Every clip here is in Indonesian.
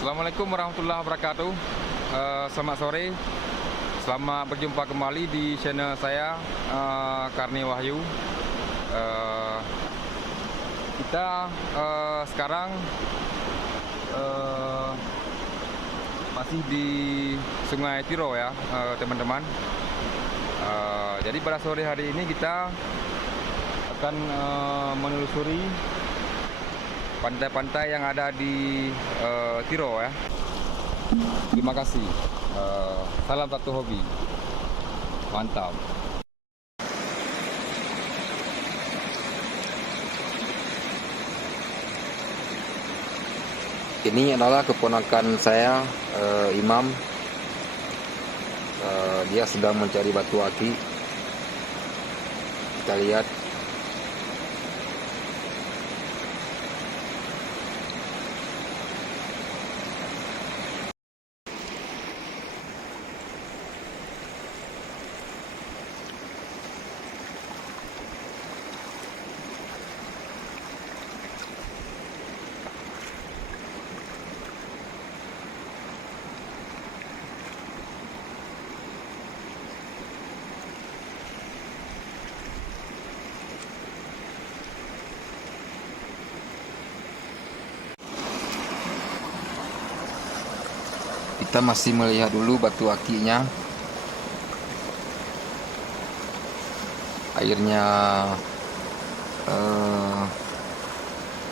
Assalamualaikum warahmatullahi wabarakatuh. Selamat sore. Selamat berjumpa kembali di channel saya, Karni Wahyu. Kita sekarang masih di Sungai Tiro ya, teman-teman. Jadi pada sore hari ini kita akan menelusuri pantai-pantai yang ada di Tiro ya. Terima kasih. Salam satu hobi. Mantap. Ini adalah keponakan saya, Imam. Dia sedang mencari batu aki. Kita lihat. Kita masih melihat dulu batu akinya. Airnya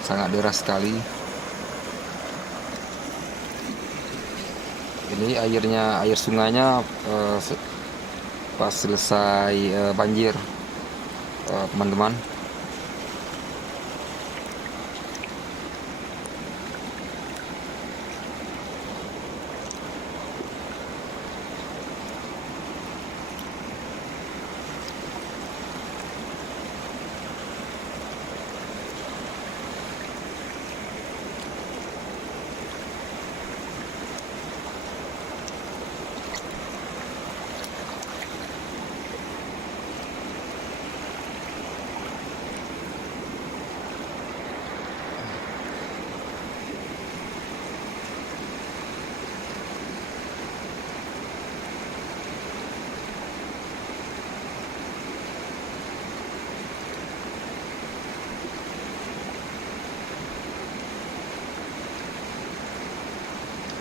sangat deras sekali. Ini air sungainya pas selesai banjir, teman-teman.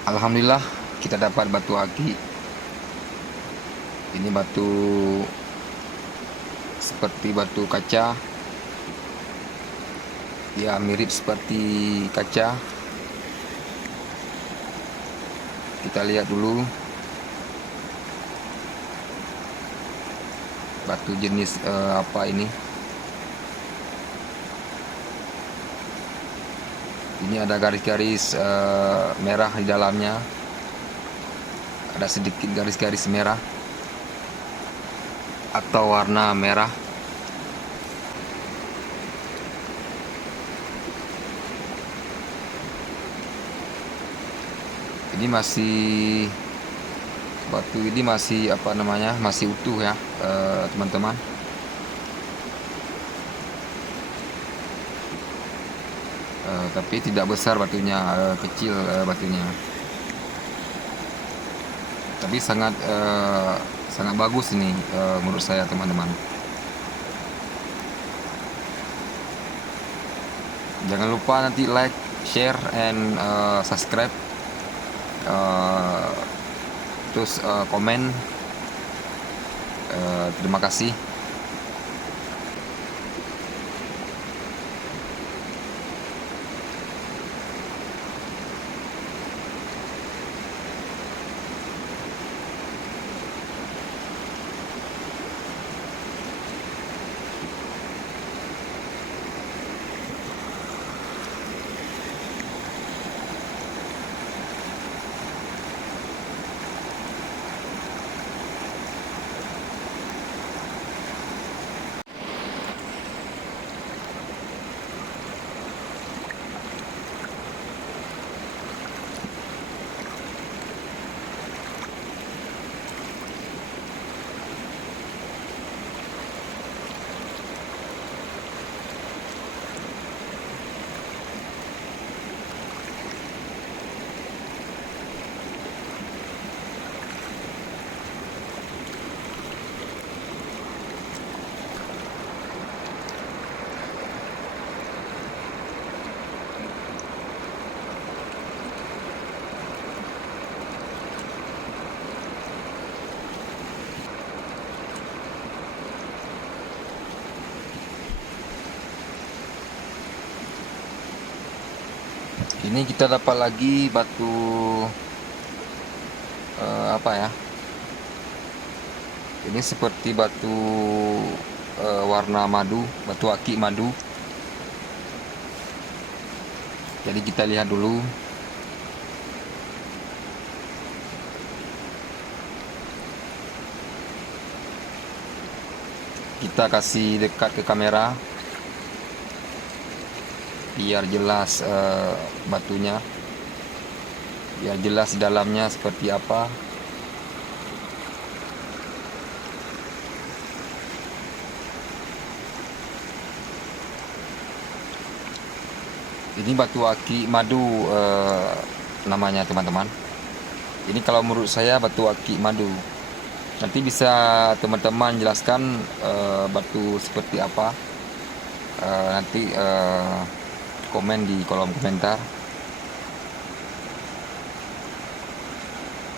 Alhamdulillah kita dapat batu aki. Ini batu seperti batu kaca. Ya, mirip seperti kaca. Kita lihat dulu. Batu jenis apa ini? Ini ada garis-garis merah di dalamnya. Ada sedikit garis-garis merah atau warna merah. Ini masih batu ini masih apa namanya? Masih utuh ya, teman-teman. Tapi tidak besar batunya, kecil batunya. Tapi sangat bagus ini menurut saya, teman-teman. Jangan lupa nanti like, share, and subscribe. Terus komen. Terima kasih. Ini kita dapat lagi batu apa ya? Ini seperti batu warna madu, batu akik madu. Jadi kita lihat dulu. Kita kasih dekat ke kamera biar jelas batunya, biar jelas dalamnya seperti apa. Ini batu akik madu namanya teman-teman. Ini kalau menurut saya batu akik madu. Nanti bisa teman-teman jelaskan batu seperti apa. Nanti komen di kolom komentar.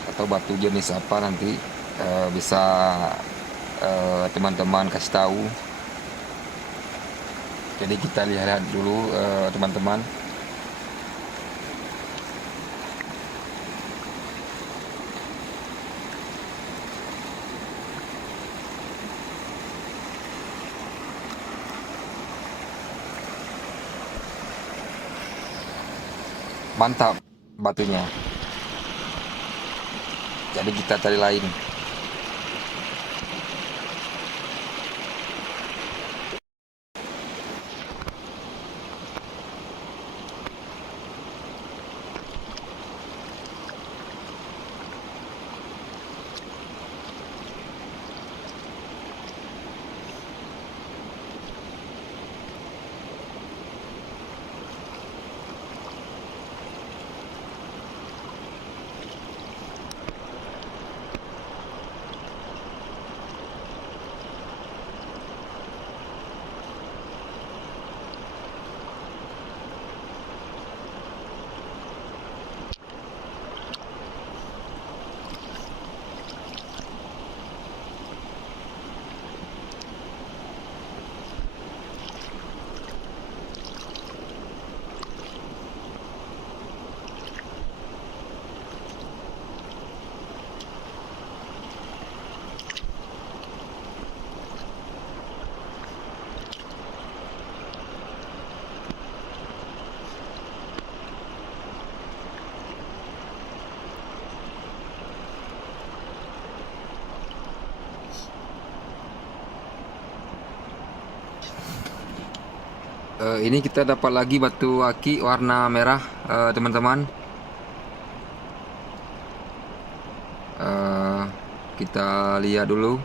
Atau batu jenis apa nanti bisa teman-teman kasih tahu. Jadi kita lihat dulu teman-teman. Mantap batunya. Jadi kita cari lain. Ini kita dapat lagi batu akik warna merah teman-teman. Kita lihat dulu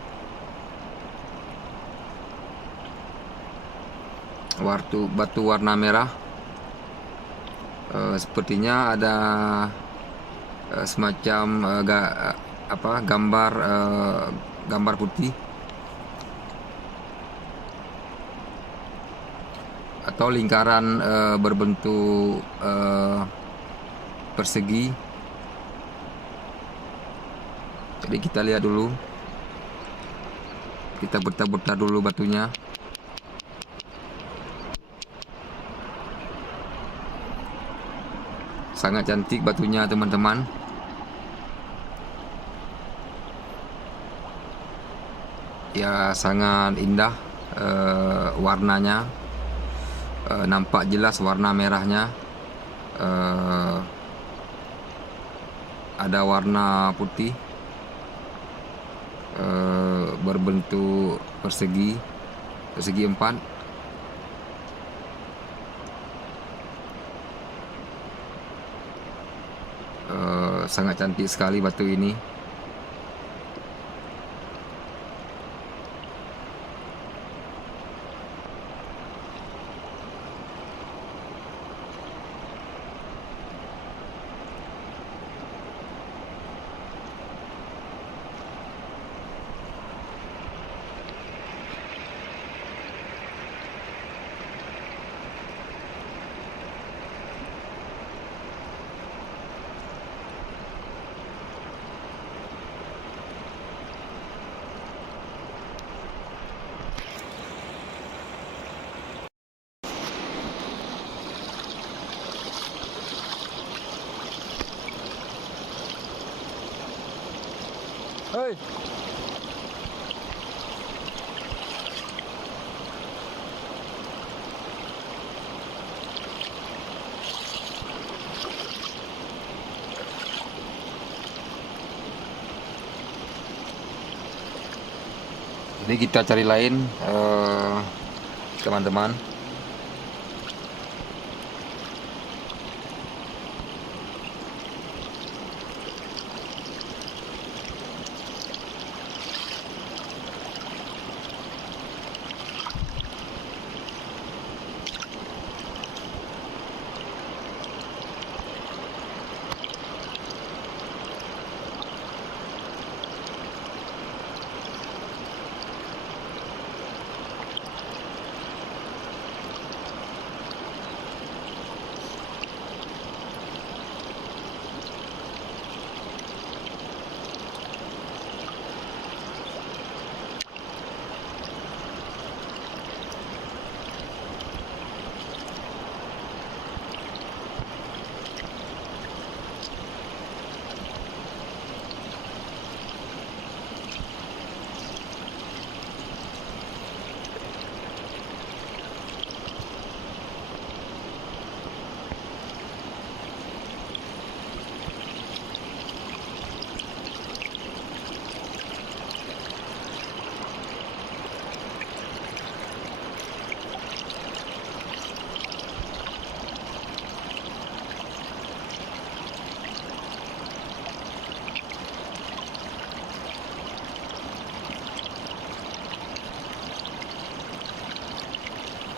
batu warna merah. Sepertinya ada semacam gambar putih atau lingkaran berbentuk persegi. Jadi kita lihat dulu, kita putar-putar dulu batunya. Sangat cantik batunya teman-teman. Ya sangat indah warnanya. Nampak jelas warna merahnya. Ada warna putih berbentuk persegi 4. Sangat cantik sekali batu ini. Hei. Jadi kita cari lain, teman-teman.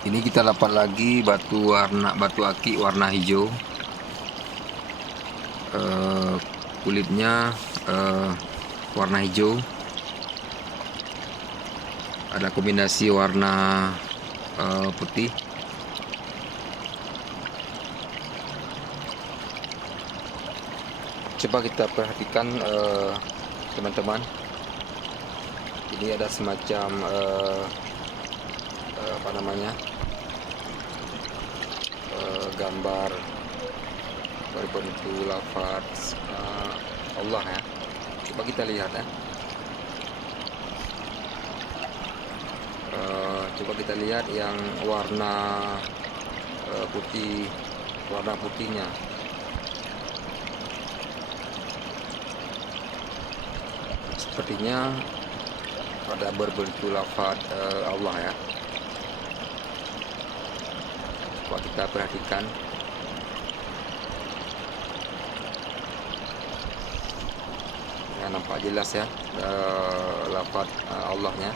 Ini kita dapat lagi batu akik warna hijau. Kulitnya warna hijau. Ada kombinasi warna putih. Coba kita perhatikan teman-teman. Ini ada semacam apa namanya, gambar berbentuk lafaz Allah ya. Coba kita lihat ya. Coba kita lihat yang warna putih, warna putihnya. Sepertinya ada berbentuk lafaz Allah ya. Coba kita perhatikan. Ya, nampak jelas ya lafaz Allahnya.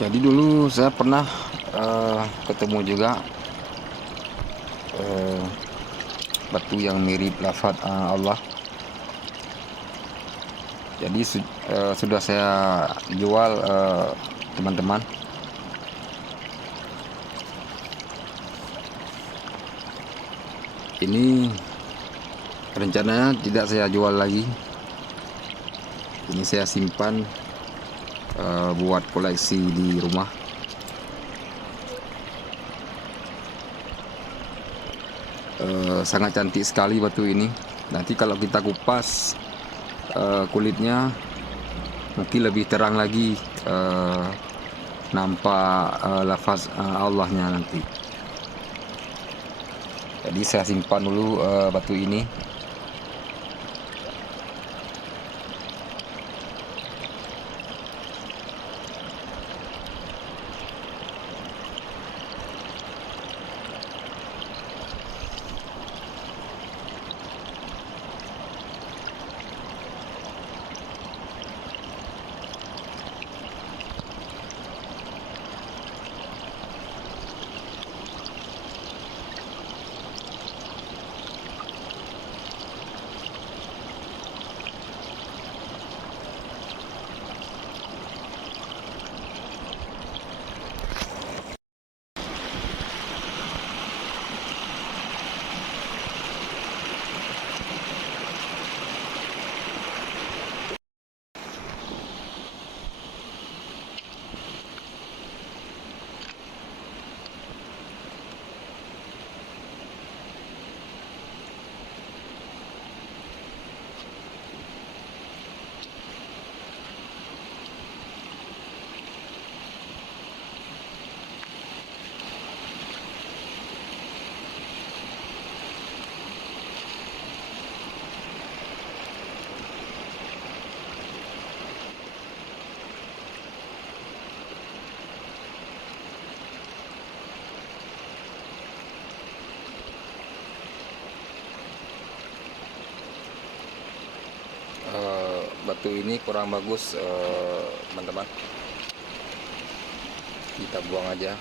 Jadi dulu saya pernah ketemu juga batu yang mirip lafaz Allah. Jadi sudah saya jual teman-teman. Ini rencananya tidak saya jual lagi. Ini saya simpan buat koleksi di rumah. Sangat cantik sekali batu ini. Nanti kalau kita kupas kulitnya mungkin lebih terang lagi, nampak lafaz Allahnya nanti. Jadi saya simpan dulu batu ini. batu ini kurang bagus, teman-teman. Kita buang aja.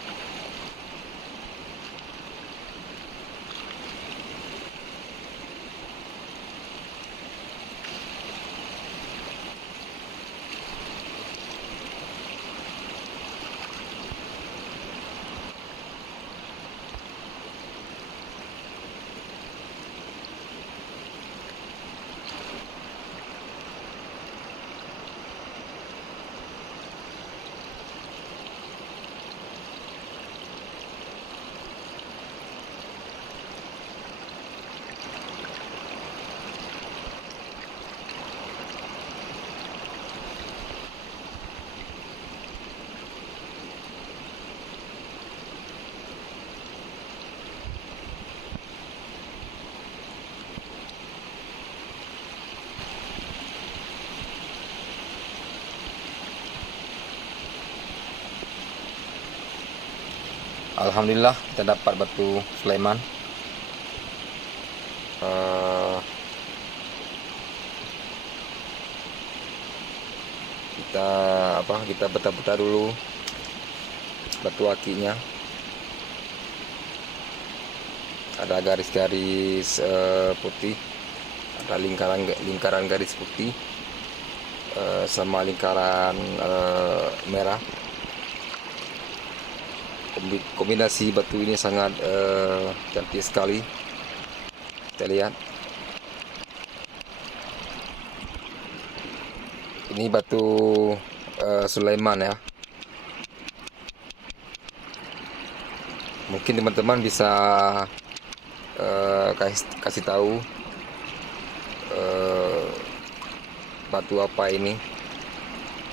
Alhamdulillah kita dapat batu Sulaiman. Kita peta-peta dulu batu akinya. Ada garis-garis putih, ada lingkaran garis putih sama lingkaran merah. Kombinasi batu ini sangat cantik sekali. Kita lihat, ini batu Sulaiman ya. Mungkin teman-teman bisa kasih tahu batu apa ini.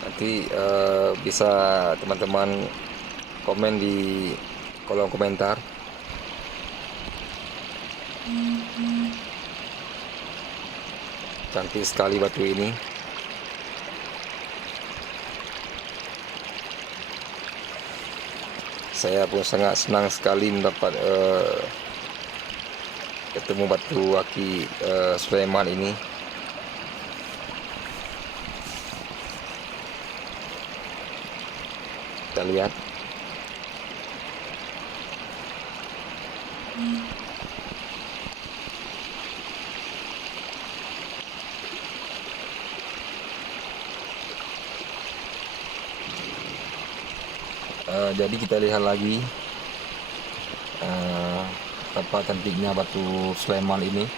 Nanti bisa teman-teman komen di kolom komentar. Cantik sekali batu ini. Saya pun sangat senang sekali mendapat ketemu batu aki Sulaiman ini. Kita lihat. Jadi kita lihat lagi apa cantiknya batu Sulaiman ini.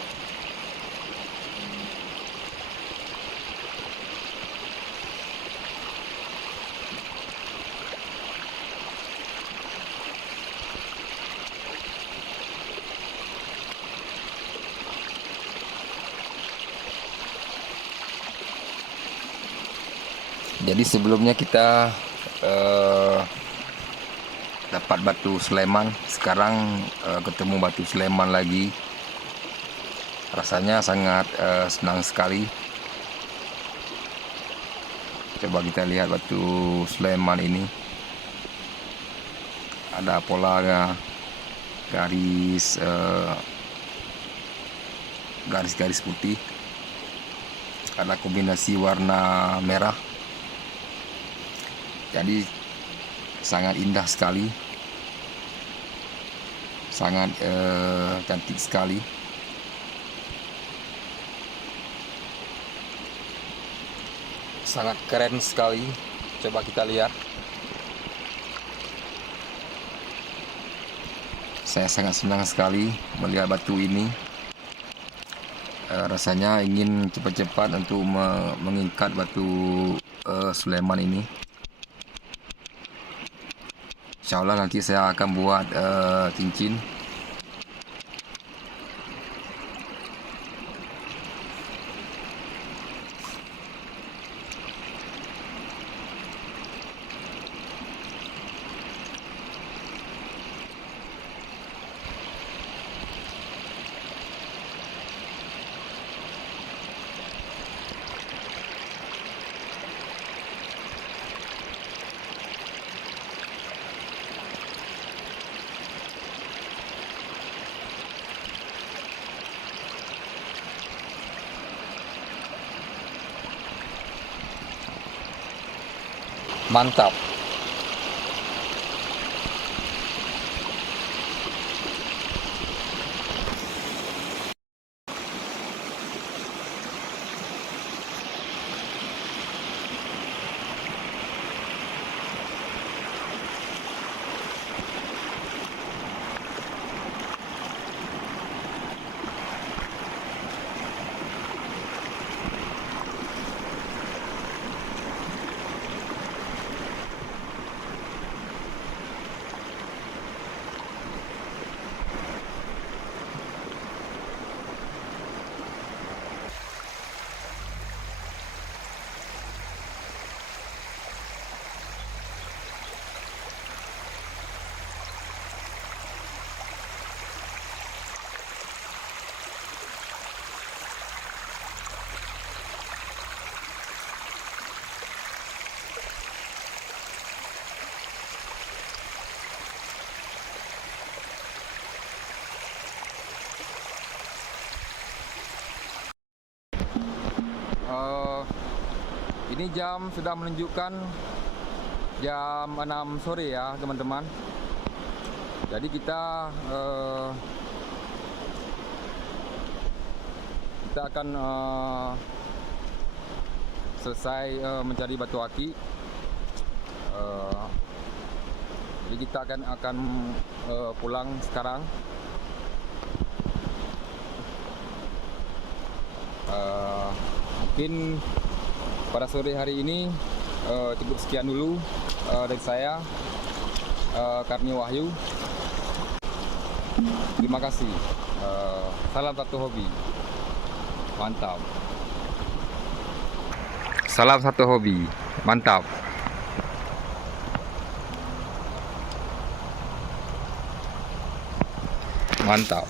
Jadi sebelumnya kita dapat batu Sulaiman, sekarang ketemu batu Sulaiman lagi. Rasanya sangat senang sekali. Coba kita lihat batu Sulaiman ini. Ada pola garis putih. Ada kombinasi warna merah. Jadi sangat indah sekali, sangat cantik sekali. Sangat keren sekali. Coba kita lihat. Saya sangat senang sekali melihat batu ini. Rasanya ingin cepat-cepat untuk mengikat batu Sulaiman ini. Insya Allah nanti saya akan buat cincin. Mantap. Ini jam sudah menunjukkan jam 6 sore ya teman-teman. Jadi kita akan selesai mencari batu aki. Jadi kita akan pulang sekarang. Mungkin pada sore hari ini cukup sekian dulu dari saya, Karni Wahyu. Terima kasih. Salam satu hobi. Mantap. Salam satu hobi. Mantap. Mantap.